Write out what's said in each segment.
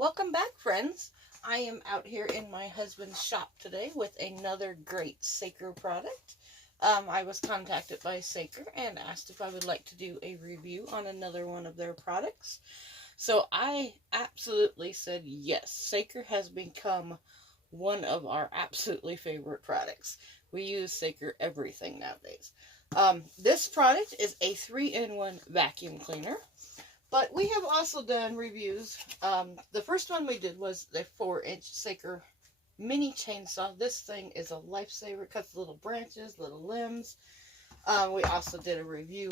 Welcome back, friends. I am out here in my husband's shop today with another great Saker product. I was contacted by Saker and asked if I would like to do a review on another one of their products. So I absolutely said yes. Saker has become one of our absolutely favorite products. We use Saker everything nowadays. This product is a 3-in-1 vacuum cleaner. But we have also done reviews. The first one we did was the 4-inch Saker mini chainsaw. This thing is a lifesaver. It cuts little branches, little limbs. We also did a review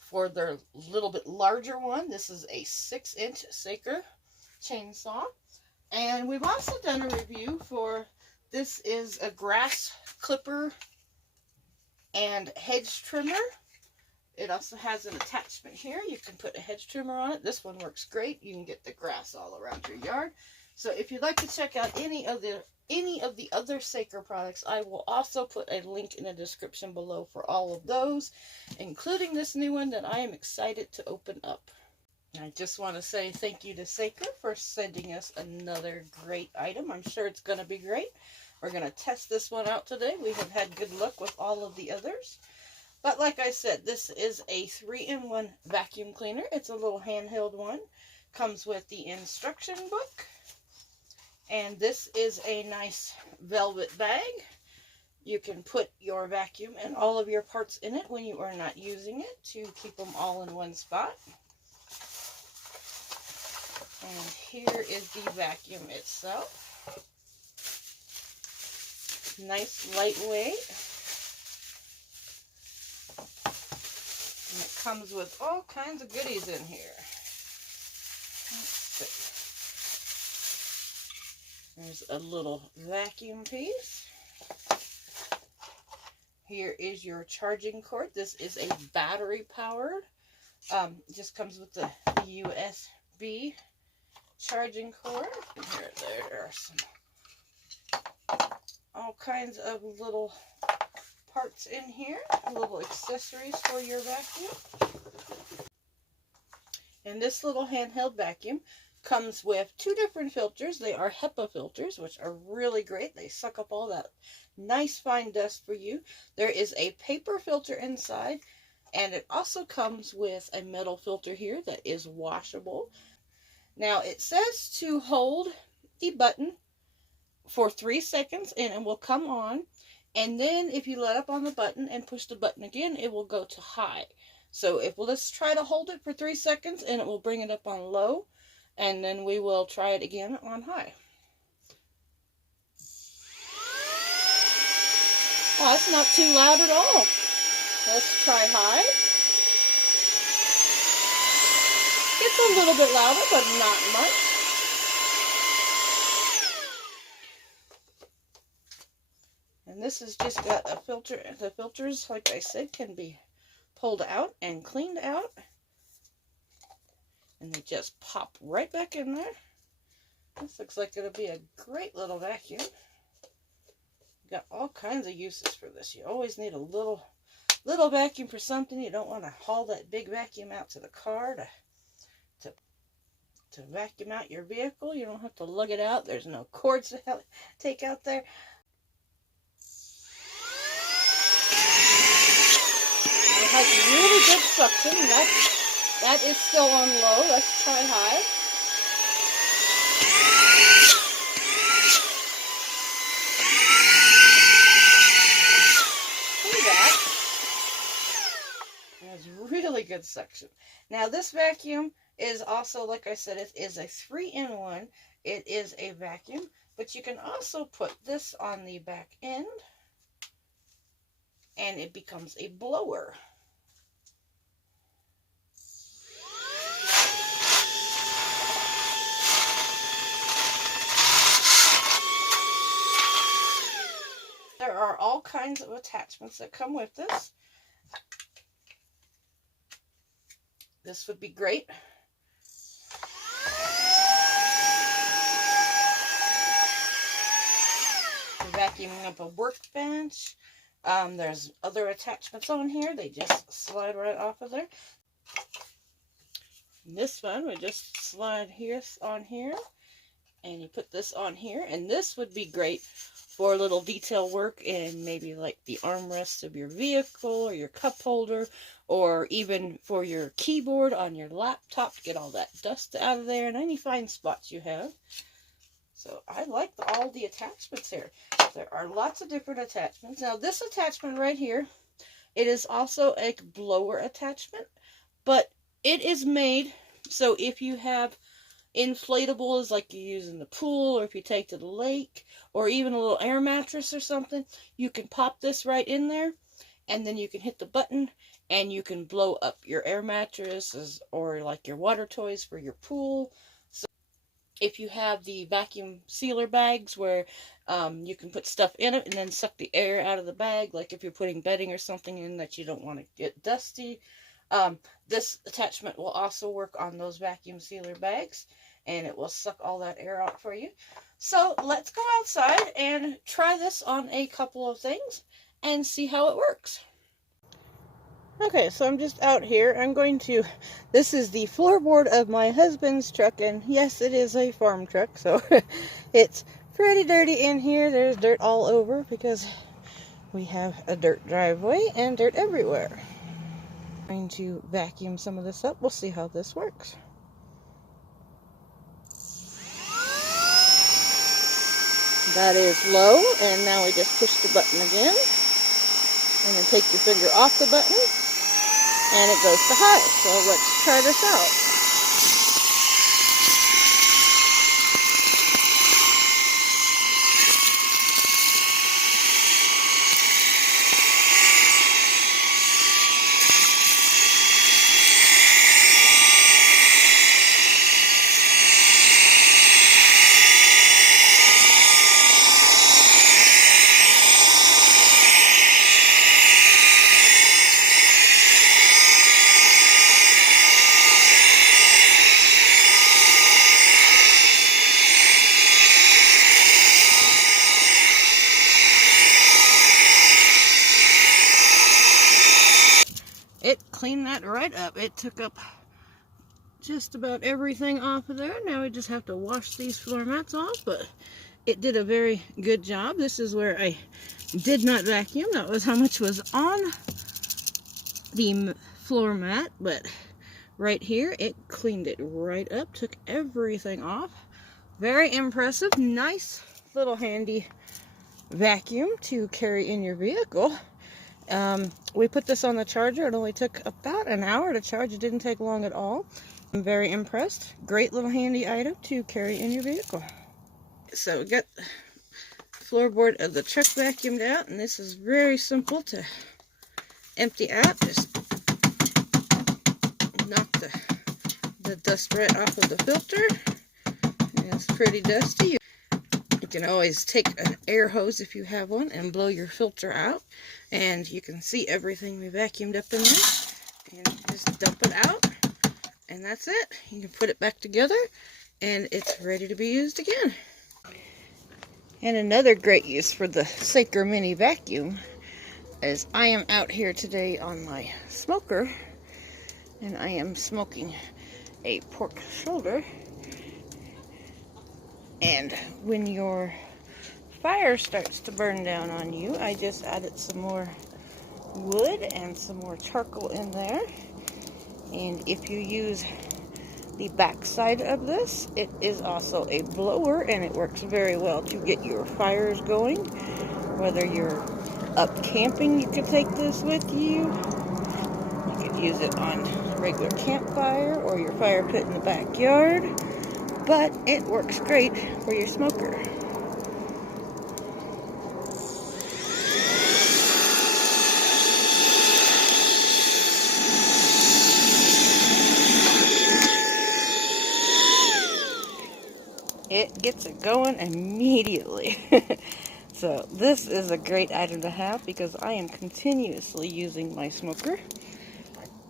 for their little bit larger one. This is a 6-inch Saker chainsaw. And we've also done a review for, this is a grass clipper and hedge trimmer. It also has an attachment here. You can put a hedge trimmer on it. This one works great. You can get the grass all around your yard. So if you'd like to check out any of the other Saker products, I will also put a link in the description below for all of those, including this new one that I am excited to open up. I just want to say thank you to Saker for sending us another great item. I'm sure it's going to be great. We're going to test this one out today. We have had good luck with all of the others. But like I said, this is a 3-in-1 vacuum cleaner. It's a little handheld one. Comes with the instruction book. And this is a nice velvet bag. You can put your vacuum and all of your parts in it when you are not using it to keep them all in one spot. And here is the vacuum itself. Nice, lightweight. And it comes with all kinds of goodies in here. Let's see. There's a little vacuum piece. Here is your charging cord. This is a battery powered. It just comes with the USB charging cord. And here, there are some all kinds of little parts in here, little accessories for your vacuum. And this little handheld vacuum comes with 2 different filters. They are HEPA filters, which are really great. They suck up all that nice fine dust for you. There is a paper filter inside, and it also comes with a metal filter here that is washable. Now it says to hold the button for 3 seconds and it will come on. And then if you let up on the button and push the button again, it will go to high. So let's try to hold it for 3 seconds and it will bring it up on low. And then we will try it again on high. Oh, that's not too loud at all. Let's try high. It's a little bit louder, but not much. And this has just got a filter. The filters, like I said, can be pulled out and cleaned out. And they just pop right back in there. This looks like it'll be a great little vacuum. Got all kinds of uses for this. You always need a little vacuum for something. You don't want to haul that big vacuum out to the car to vacuum out your vehicle. You don't have to lug it out. There's no cords to take out there. It has really good suction. That is still on low. Let's try high. See that? It has really good suction. Now this vacuum is also, like I said, it is a 3-in-1. It is a vacuum, but you can also put this on the back end and it becomes a blower. There are all kinds of attachments that come with this. This would be great for vacuuming up a workbench. There's other attachments on here. They just slide right off of there. This one we just slide here on here, And you put this on here, and this would be great for little detail work in maybe like the armrest of your vehicle or your cup holder, or even for your keyboard on your laptop to get all that dust out of there and any fine spots you have. So I like all the attachments here. There are lots of different attachments. Now this attachment right here, it is also a blower attachment, but it is made so if you have inflatables like you use in the pool, or if you take to the lake, or even a little air mattress or something, you can pop this right in there, and then you can hit the button and you can blow up your air mattresses or like your water toys for your pool. So if you have the vacuum sealer bags where you can put stuff in it and then suck the air out of the bag, like if you're putting bedding or something in that you don't want to get dusty, this attachment will also work on those vacuum sealer bags, and it will suck all that air out for you. So let's go outside and try this on a couple of things and see how it works. Okay, so I'm just out here. This is the floorboard of my husband's truck, and yes, it is a farm truck, so it's pretty dirty in here. There's dirt all over because we have a dirt driveway and dirt everywhere. I'm going to vacuum some of this up. We'll see how this works. That is low, and now we just push the button again, and then take your finger off the button, and it goes to high. So let's try this out. It cleaned that right up. It took up just about everything off of there. Now we just have to wash these floor mats off, but it did a very good job. This is where I did not vacuum. That was how much was on the floor mat, but right here it cleaned it right up, took everything off. Very impressive. Nice little handy vacuum to carry in your vehicle. We put this on the charger. It only took about an hour to charge. It didn't take long at all. I'm very impressed. Great little handy item to carry in your vehicle. So we got the floorboard of the truck vacuumed out, and this is very simple to empty out. Just knock the dust right off of the filter. And it's pretty dusty. You can always take an air hose if you have one and blow your filter out, and you can see everything we vacuumed up in there, and just dump it out, and that's it. You can put it back together and it's ready to be used again. And another great use for the Saker Mini vacuum is I am out here today on my smoker, and I am smoking a pork shoulder. And when your fire starts to burn down on you, I just added some more wood and some more charcoal in there. And if you use the back side of this, it is also a blower, and it works very well to get your fires going. Whether you're up camping, you could take this with you. You could use it on a regular campfire or your fire pit in the backyard. But it works great for your smoker. It gets it going immediately. So this is a great item to have because I am continuously using my smoker,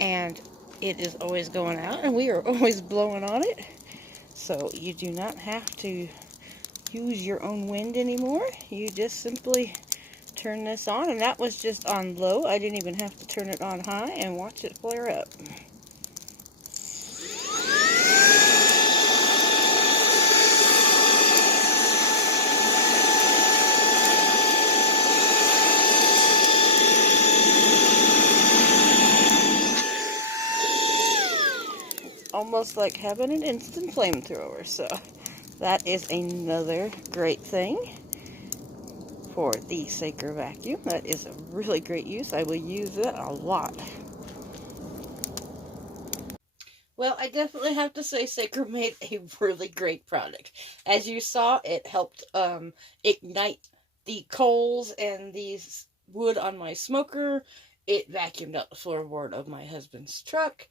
and it is always going out, and we are always blowing on it. So you do not have to use your own wind anymore. You just simply turn this on, and that was just on low. I didn't even have to turn it on high, and watch it flare up. almost like having an instant flamethrower. So that is another great thing for the Saker vacuum. That is a really great use. I will use it a lot. Well, I definitely have to say Saker made a really great product. As you saw, it helped ignite the coals and the wood on my smoker. It vacuumed out the floorboard of my husband's truck.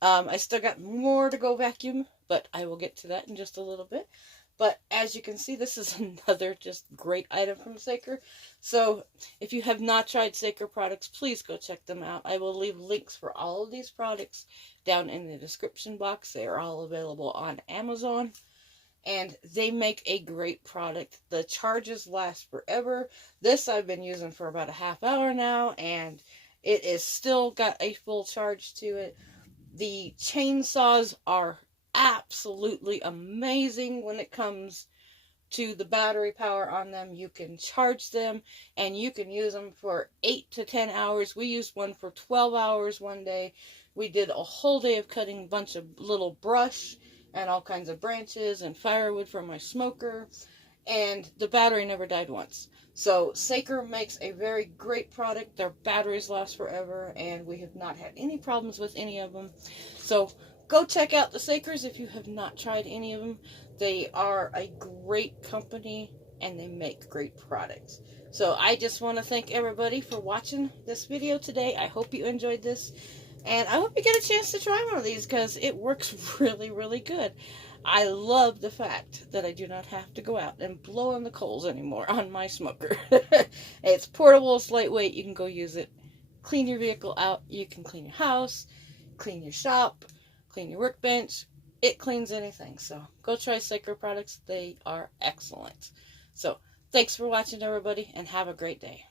I still got more to go vacuum, but I will get to that in just a little bit. But as you can see, this is another just great item from Saker. So if you have not tried Saker products, please go check them out. I will leave links for all of these products down in the description box. They are all available on Amazon. And they make a great product. The charges last forever. This I've been using for about a half hour now, and it is still got a full charge to it. The chainsaws are absolutely amazing when it comes to the battery power on them. You can charge them and you can use them for 8 to 10 hours. We used one for 12 hours one day. We did a whole day of cutting a bunch of little brush and all kinds of branches and firewood from my smoker, and the battery never died once. So Saker makes a very great product. Their batteries last forever, and we have not had any problems with any of them. So go check out the Sakers if you have not tried any of them. They are a great company, and they make great products. So I just want to thank everybody for watching this video today. I hope you enjoyed this, and I hope you get a chance to try one of these because it works really, really good. I love the fact that I do not have to go out and blow on the coals anymore on my smoker. It's portable, it's lightweight, you can go use it. Clean your vehicle out, you can clean your house, clean your shop, clean your workbench. It cleans anything. So go try Saker products, they are excellent. So thanks for watching everybody, and have a great day.